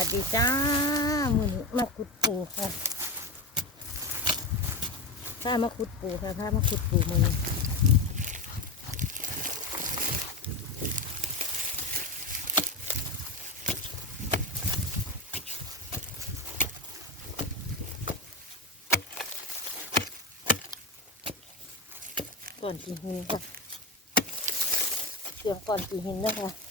วัสดีจ้ามือนี้มาขุดปูค่ะผ้ามาขุดปูค่ะผ้ามาขุดปูมือนี้ก่อนจีหินค่ะเตรียมก่อนจีหินนะคะ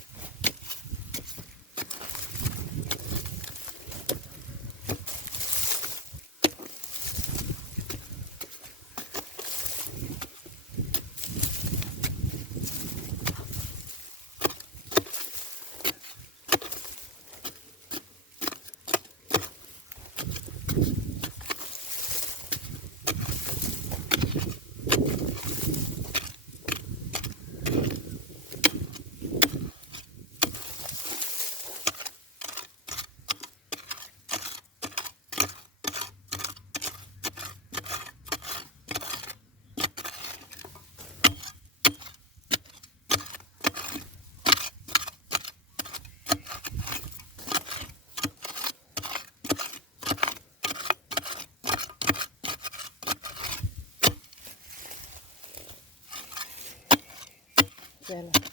เจอ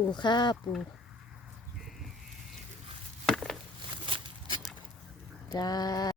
ปูค่าปูจ้า